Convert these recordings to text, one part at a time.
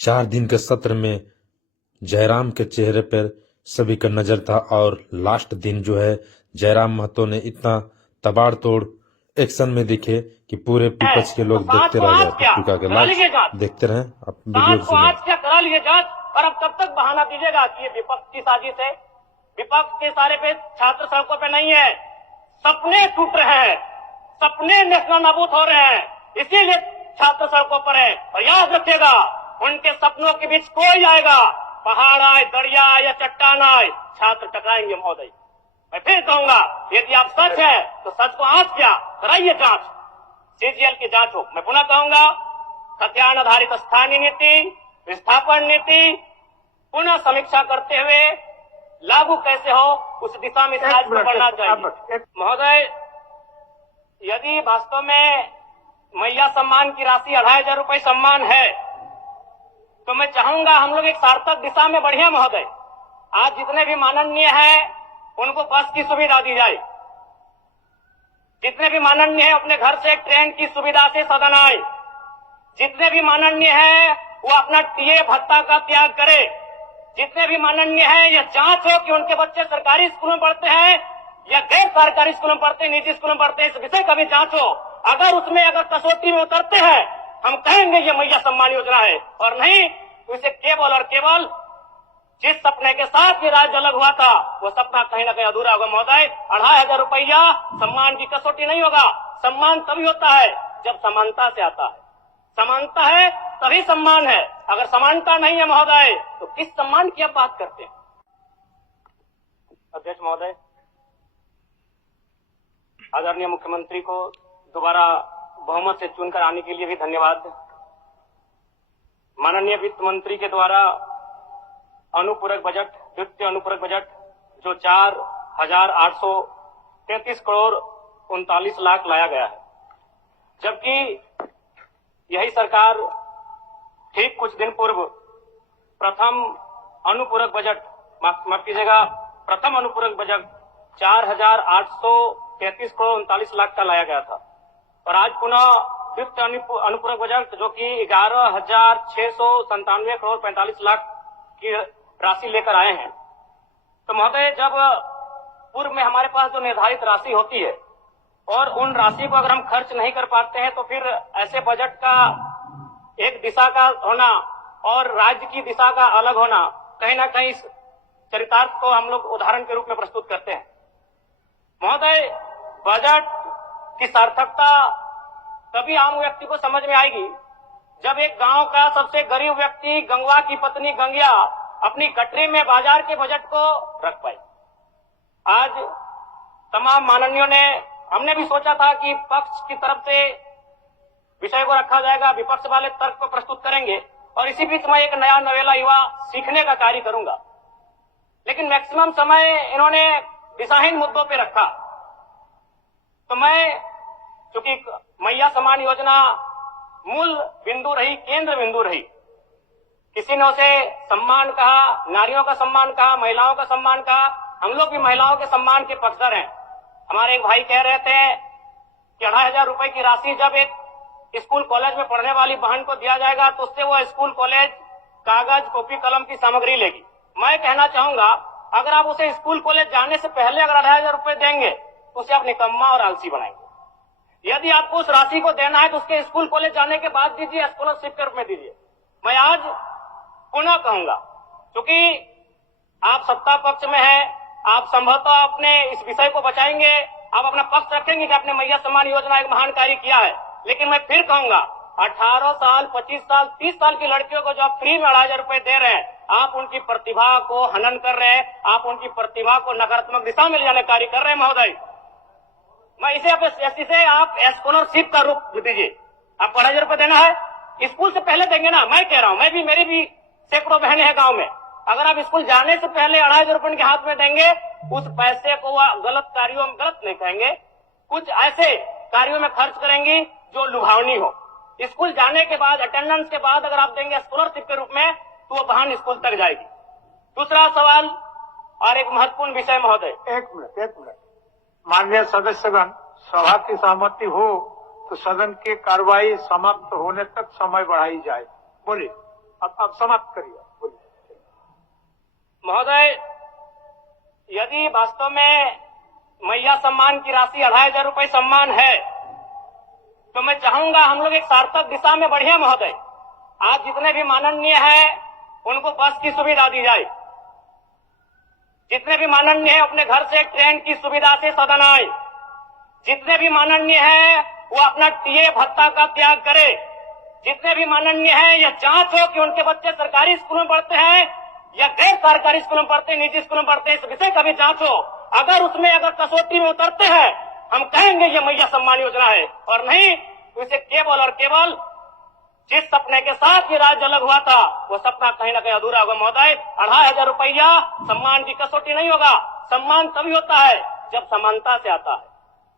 4 दिन के सत्र में जयराम के चेहरे पर सभी का नजर था और लास्ट दिन जो है जयराम महतो ने इतना तबाड़तोड़ एक्शन में दिखे कि पूरे विपक्ष के लोग देखते रह गए। पत्रिका के लाइव देखते रहे, आप वीडियो को सुनिए। क्या करा लिए जांच, और अब कब तक बहाना दीजिएगा कि ये विपक्ष की साजिश है? विपक्ष के सारे पे छात्र सड़कों पे नहीं है, सपने टूट रहे हैं, सपने नेशनल नाबूद हो रहे हैं, इसीलिए छात्र सड़कों पर है। और याद रखिएगा, उनके सपनों के बीच कोई आएगा, पहाड़ आए, दरिया आए या चट्टान आए, छात्र टकराएंगे महोदय। मैं फिर कहूंगा, यदि आप सच है तो सच को आंच क्या कराइए जांच, सीजीएल की जांच हो। मैं पुनः कहूंगा, खतियान आधारित स्थानीय नीति, विस्थापन नीति पुनः समीक्षा करते हुए लागू कैसे हो, उस दिशा में राज्य को बढ़ना चाहिए। महोदय, यदि वास्तव में मैया सम्मान की राशि 2,500 रुपए सम्मान है, तो मैं चाहूंगा हम लोग एक सार्थक दिशा में बढ़िया महोदय। आज जितने भी माननीय हैं उनको बस की सुविधा दी जाए, जितने भी माननीय हैं अपने घर से ट्रेन की सुविधा से सदन आए, जितने भी माननीय हैं वो अपना टीए भत्ता का त्याग करे, जितने भी माननीय हैं यह जांच हो कि उनके बच्चे सरकारी स्कूलों में पढ़ते हैं या गैर सरकारी स्कूलों में पढ़ते हैं, निजी स्कूलों में पढ़ते हैं, इस विषय का भी जांच हो। अगर उसमें कसौटी में उतरते हैं, हम कहेंगे ये मैया सम्मान योजना है, और नहीं तो इसे केवल और केवल जिस सपने के साथ ये राज्य अलग हुआ था वो सपना कहीं ना कहीं अधूरा होगा महोदय। 2,500 रुपया सम्मान की कसौटी नहीं होगा। सम्मान तभी होता है जब समानता से आता है, समानता है तभी सम्मान है। अगर समानता नहीं है महोदय तो किस सम्मान की आप बात करते हैं? अध्यक्ष महोदय, आदरणीय मुख्यमंत्री को दोबारा बहुमत से चुनकर आने के लिए भी धन्यवाद। माननीय वित्त मंत्री के द्वारा अनुपूरक बजट, द्वितीय अनुपूरक बजट जो 4,833 करोड़ 39 लाख लाया गया है, जबकि यही सरकार ठीक कुछ दिन पूर्व प्रथम अनुपूरक बजट, माफ कीजिएगा, प्रथम अनुपूरक बजट 4,833 करोड़ 39 लाख का लाया गया था, और आज पुनः द्वितीय अनुपूरक बजट जो कि 11,697 करोड़ 45 लाख की राशि लेकर आए हैं। तो महोदय, जब पूर्व में हमारे पास जो निर्धारित राशि होती है और उन राशि को अगर हम खर्च नहीं कर पाते हैं तो फिर ऐसे बजट का एक दिशा का होना और राज्य की दिशा का अलग होना, कहीं ना कहीं इस चरितार्थ को हम लोग उदाहरण के रूप में प्रस्तुत करते हैं। महोदय, बजट की सार्थकता तभी आम व्यक्ति को समझ में आएगी जब एक गांव का सबसे गरीब व्यक्ति, गंगवा की पत्नी गंगिया, अपनी कटरी में बाजार के बजट को रख पाए। आज तमाम माननीयों ने, हमने भी सोचा था कि पक्ष की तरफ से विषय को रखा जाएगा, विपक्ष वाले तर्क को प्रस्तुत करेंगे, और इसी बीच मैं एक नया नवेला युवा सीखने का कार्य करूंगा। लेकिन मैक्सिमम समय इन्होंने दिशाहीन मुद्दों पे रखा। तो मैं, चूंकि मैया सम्मान योजना मूल बिंदु रही, केंद्र बिंदु रही, किसी ने उसे सम्मान कहा, नारियों का सम्मान कहा, महिलाओं का सम्मान कहा, हम लोग भी महिलाओं के सम्मान के पक्षधर हैं। हमारे एक भाई कह रहे थे कि 2,500 रुपए की राशि जब एक स्कूल कॉलेज में पढ़ने वाली बहन को दिया जाएगा तो उससे वो स्कूल कॉलेज कागज, कॉपी, कलम की सामग्री लेगी। मैं कहना चाहूंगा, अगर आप उसे स्कूल कॉलेज जाने से पहले अगर 2,500 रुपए देंगे तो उसे आप निकम्मा और आलसी बनाएंगे। यदि आपको उस राशि को देना है तो उसके स्कूल कॉलेज जाने के बाद दीजिए, स्कॉलरशिप के रूप में दीजिए। मैं आज पुनः कहूंगा, क्योंकि आप सत्ता पक्ष में हैं, आप संभवतः अपने इस विषय को बचाएंगे, आप अपना पक्ष रखेंगे कि आपने मैया सम्मान योजना एक महान कार्य किया है। लेकिन मैं फिर कहूंगा, 18 साल, 25 साल, 30 साल की लड़कियों को जो आप फ्री में 2,500 रुपए दे रहे हैं, आप उनकी प्रतिभा को हनन कर रहे हैं, आप उनकी प्रतिभा को नकारात्मक दिशा में ले जाने कार्य कर रहे हैं महोदय। मैं इसे आप स्कॉलरशिप का रूप दीजिए। आपको 2,500 रुपए देना है, स्कूल से पहले देंगे ना। मैं कह रहा हूं, मैं भी, मेरी भी सैकड़ों बहनें हैं गांव में, अगर आप स्कूल जाने से पहले 2,500 रुपए उनके हाथ में देंगे, उस पैसे को वह गलत कार्यों में, गलत नहीं कहेंगे, कुछ ऐसे कार्यों में खर्च करेंगी जो लुभावनी हो। स्कूल जाने के बाद, अटेंडेंस के बाद अगर आप देंगे स्कॉलरशिप के रूप में तो वो बहन स्कूल तक जाएगी। दूसरा सवाल और एक महत्वपूर्ण विषय महोदय। एक मिनट माननीय सदस्यगण, सभा की सहमति हो तो सदन की कार्रवाई समाप्त होने तक समय बढ़ाई जाए। बोलिए। अब समाप्त करिए, बोलिए। महोदय, यदि वास्तव में मैया सम्मान की राशि 2500 रुपये सम्मान है, तो मैं चाहूंगा हम लोग एक सार्थक दिशा में बढ़े महोदय। आज जितने भी माननीय हैं उनको बस की सुविधा दी जाए, जितने भी माननीय हैं अपने घर से ट्रेन की सुविधा से सदन आए, जितने भी माननीय हैं वो अपना टीए भत्ता का त्याग करे, जितने भी माननीय हैं यह जांच हो कि उनके बच्चे सरकारी स्कूलों में पढ़ते हैं या गैर सरकारी स्कूलों में पढ़ते हैं, निजी स्कूलों में पढ़ते हैं, इस विषय का भी जांच हो। अगर उसमें अगर कसौटी में उतरते हैं, हम कहेंगे ये मैया सम्मान योजना है, और नहीं तो इसे केवल और केवल जिस सपने के साथ ये राज्य अलग हुआ था वो सपना कहीं ना कहीं अधूरा होगा महोदय। 2500 रुपया सम्मान की कसौटी नहीं होगा। सम्मान तभी होता है जब समानता से आता है,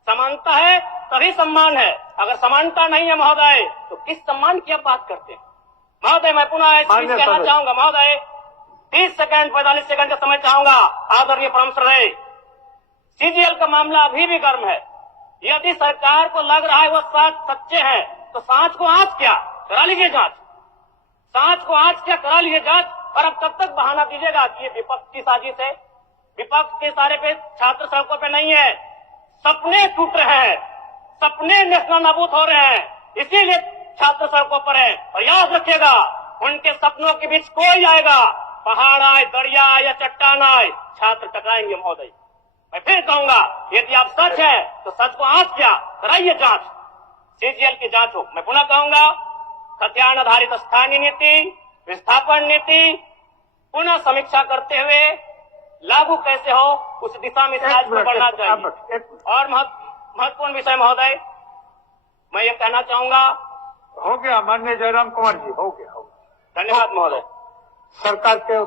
समानता है तभी सम्मान है। अगर समानता नहीं है महोदय तो किस सम्मान की आप बात करते हैं महोदय? मैं पुनः एक चीज कहना चाहूंगा महोदय, 30 सेकंड 45 सेकंड का समय चाहूंगा। आदरणीय परम श्रद्धेय, सीजीएल का मामला अभी भी गर्म है। यदि सरकार को लग रहा है वो सच्चे हैं तो सांच को आंच क्या करा लीजिए जांच, सांच को आंच क्या करा लीजिए जांच। और अब कब तक बहाना दीजिएगा कि ये विपक्ष की साजिश है? विपक्ष के सारे पे छात्र सड़कों पे नहीं है, सपने टूट रहे हैं, सपने नेशनल नाबूद हो रहे हैं, इसीलिए छात्र सड़कों पर है। और याद रखिएगा, उनके सपनों के बीच कोई आएगा, पहाड़ आए, दरिया आए या चट्टान आए, छात्र टकराएंगे महोदय। मैं फिर कहूंगा, यदि आप सच है तो सच को आंच क्या कराइए जांच, सीजीएल की जांच हो। मैं पुनः कहूंगा, खतियान आधारित स्थानीय नीति, विस्थापन नीति पुनः समीक्षा करते हुए लागू कैसे हो उस दिशा में राज्य को बढ़ना चाहिए। और महत्वपूर्ण विषय महोदय, मैं ये कहना चाहूंगा, हो गया माननीय जयराम कुमार जी, हो गया। धन्यवाद महोदय। सरकार के